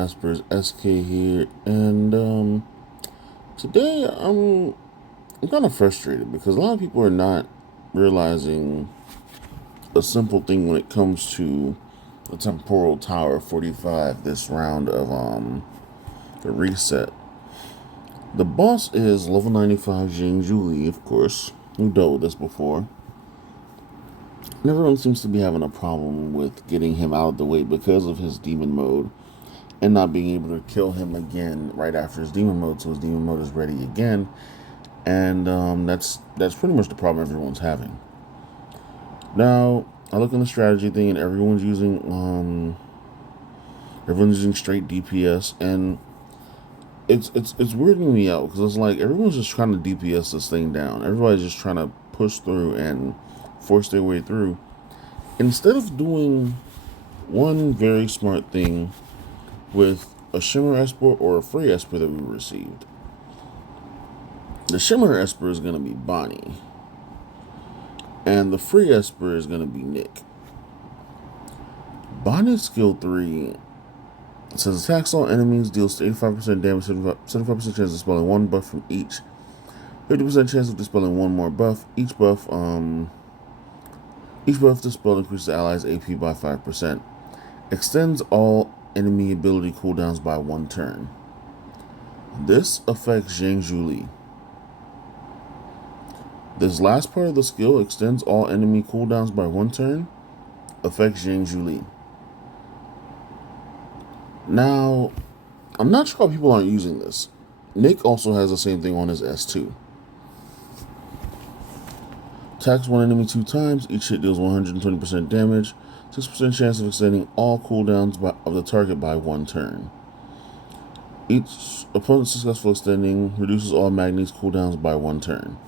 Asper's SK here, and today I'm kind of frustrated because a lot of people are not realizing a simple thing when it comes to the Temporal Tower 45 this round of the reset. The boss is level 95 Jing Julie, of course. We've dealt with this before. And everyone seems to be having a problem with getting him out of the way because of his demon mode and not being able to kill him again right after his demon mode, so his demon mode is ready again. And that's pretty much the problem everyone's having. Now, I look in the strategy thing, and everyone's using straight DPS, and it's weirding me out because it's like everyone's just trying to DPS this thing down. Everybody's just trying to push through and force their way through instead of doing one very smart thing with a Shimmer Esper or a Free Esper that we received. The Shimmer Esper is going to be Bonnie, and the Free Esper is going to be Nick. Bonnie's skill 3 says attacks all enemies, deals 85% damage, 75% chance of dispelling one buff from each, 50% chance of dispelling one more buff. Each buff dispelled increases the allies' AP by 5%. Extends all enemy ability cooldowns by 1 turn. This affects Zhang Julie. This last part of the skill, extends all enemy cooldowns by 1 turn, affects Zhang Julie. Now, I'm not sure how people aren't using this. Nick also has the same thing on his S2. Attacks one enemy 2 times, each hit deals 120% damage, 6% chance of extending all cooldowns of the target by 1 turn. Each opponent's successful extending reduces all Magni's cooldowns by 1 turn.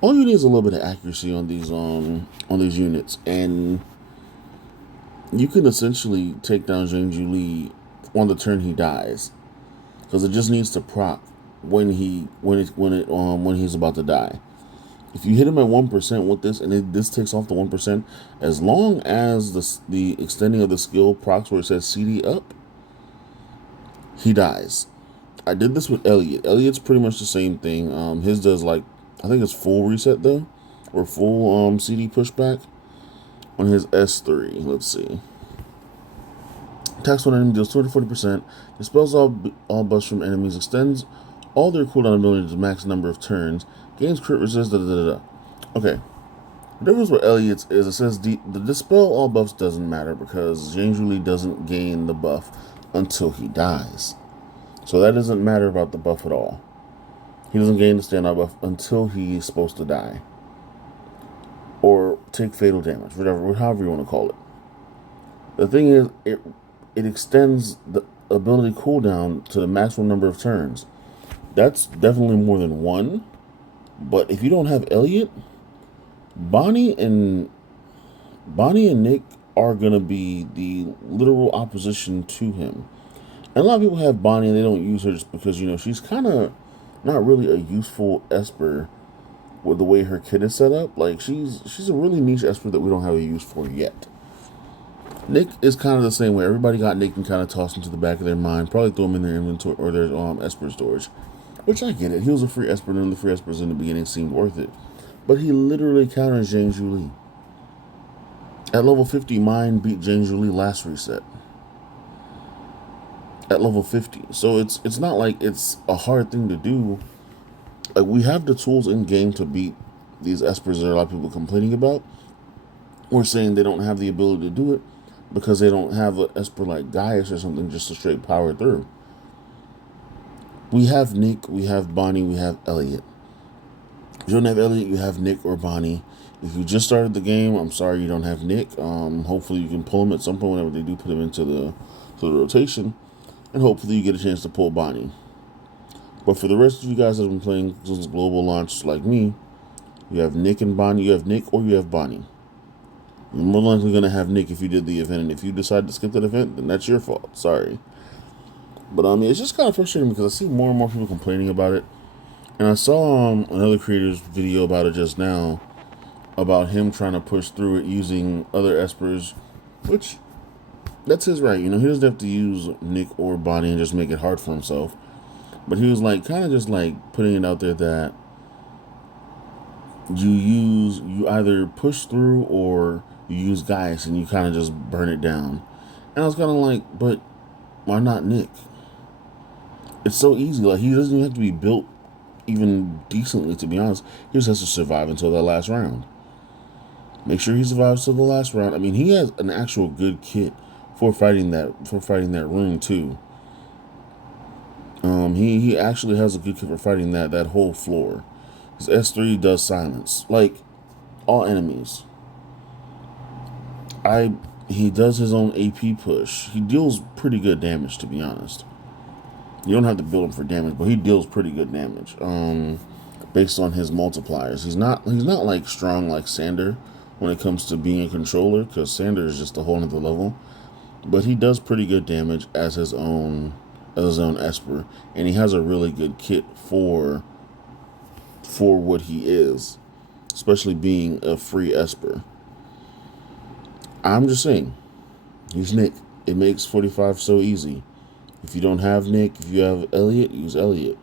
All you need is a little bit of accuracy on these units, and you can essentially take down Zhang Julie on the turn he dies, because it just needs to proc when he's about to die. If you hit him at 1% with this, and this takes off the 1%, as long as the extending of the skill procs where it says CD up, he dies. I did this with Elliot. Elliot's pretty much the same thing. His does like, I think it's full reset though, or full CD pushback on his S3. Let's see. Attacks one enemy, deals 240%, dispels all buffs from enemies, extends all their cooldown ability to the max number of turns, gains crit resist, Okay. The difference with Elliot's is it says the dispel all buffs doesn't matter because James Julie doesn't gain the buff until he dies. So that doesn't matter about the buff at all. He doesn't gain the standout buff until he's supposed to die. Or take fatal damage, however you want to call it. The thing is, it extends the ability cooldown to the maximum number of turns. That's definitely more than 1. But if you don't have Elliot, Bonnie and Nick are gonna be the literal opposition to him. And a lot of people have Bonnie and they don't use her just because she's kind of not really a useful Esper with the way her kit is set up. Like she's a really niche Esper that we don't have a use for yet. Nick is kind of the same way. Everybody got Nick and kind of tossed into the back of their mind. Probably throw him in their inventory or their Esper storage. Which I get it. He was a free Esper, and the free Espers in the beginning seemed worth it. But he literally counters Zhang Julie. At level 50, mine beat Zhang Julie last reset. At level 50. So it's not like it's a hard thing to do. Like, we have the tools in game to beat these Espers that a lot of people complaining about. We're saying they don't have the ability to do it because they don't have an Esper like Gaius or something just to straight power through. We have Nick, we have Bonnie, we have Elliot. If you don't have Elliot, you have Nick or Bonnie. If you just started the game, I'm sorry you don't have Nick. Hopefully you can pull him at some point whenever they do put him into the rotation. And hopefully you get a chance to pull Bonnie. But for the rest of you guys that have been playing since global launch like me, you have Nick and Bonnie. You have Nick or you have Bonnie. You're more likely going to have Nick if you did the event. And if you decide to skip that event, then that's your fault. Sorry. But it's just kind of frustrating because I see more and more people complaining about it. And I saw another creator's video about it just now, about him trying to push through it using other Espers, which That's his right. You know, he doesn't have to use Nick or Bonnie and just make it hard for himself. But he was like, kind of just like putting it out there that you either push through or you use Gaius and you kind of just burn it down. And I was kind of like, but why not Nick? It's so easy. Like, he doesn't even have to be built even decently, to be honest. He just has to survive until that last round. Make sure he survives till the last round. I mean, he has an actual good kit for fighting that room too. He actually has a good kit for fighting that whole floor. His S3 does silence like all enemies. I He does his own AP push. He deals pretty good damage, to be honest. You don't have to build him for damage, but he deals pretty good damage. Based on his multipliers, he's not like strong like Sander when it comes to being a controller, because Sander is just a whole other level. But he does pretty good damage as his own Esper, and he has a really good kit for what he is, especially being a free Esper. I'm just saying, use Nick. It makes 45 so easy. If you don't have Nick, if you have Elliot, use Elliot.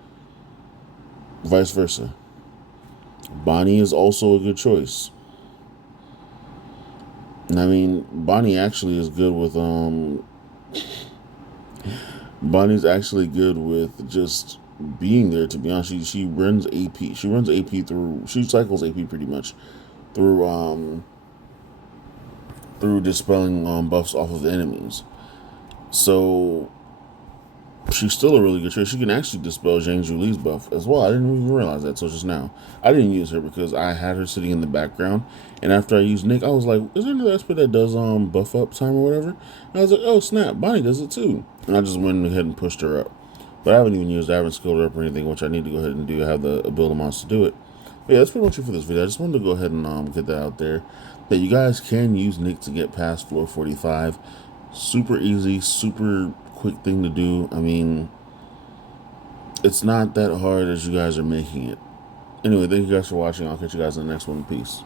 Vice versa. Bonnie is also a good choice. And I mean, Bonnie actually is good with Bonnie's actually good with just being there, to be honest. She runs AP. She runs AP through. She cycles AP pretty much through through dispelling buffs off of the enemies. So she's still a really good choice. She can actually dispel Zhang Juli's buff as well. I didn't even realize that till just now. I didn't use her because I had her sitting in the background, and after I used Nick, I was like, "Is there another Esper that does buff up time or whatever?" And I was like, "Oh snap, Bonnie does it too." And I just went ahead and pushed her up. But I haven't even used. I haven't skilled her up or anything, which I need to go ahead and do. I have the ability mods to do it. But yeah, that's pretty much it for this video. I just wanted to go ahead and get that out there, that you guys can use Nick to get past floor 45. Super easy, super quick thing to do. I mean, it's not that hard as you guys are making it. Anyway, thank you guys for watching. I'll catch you guys in the next one. Peace.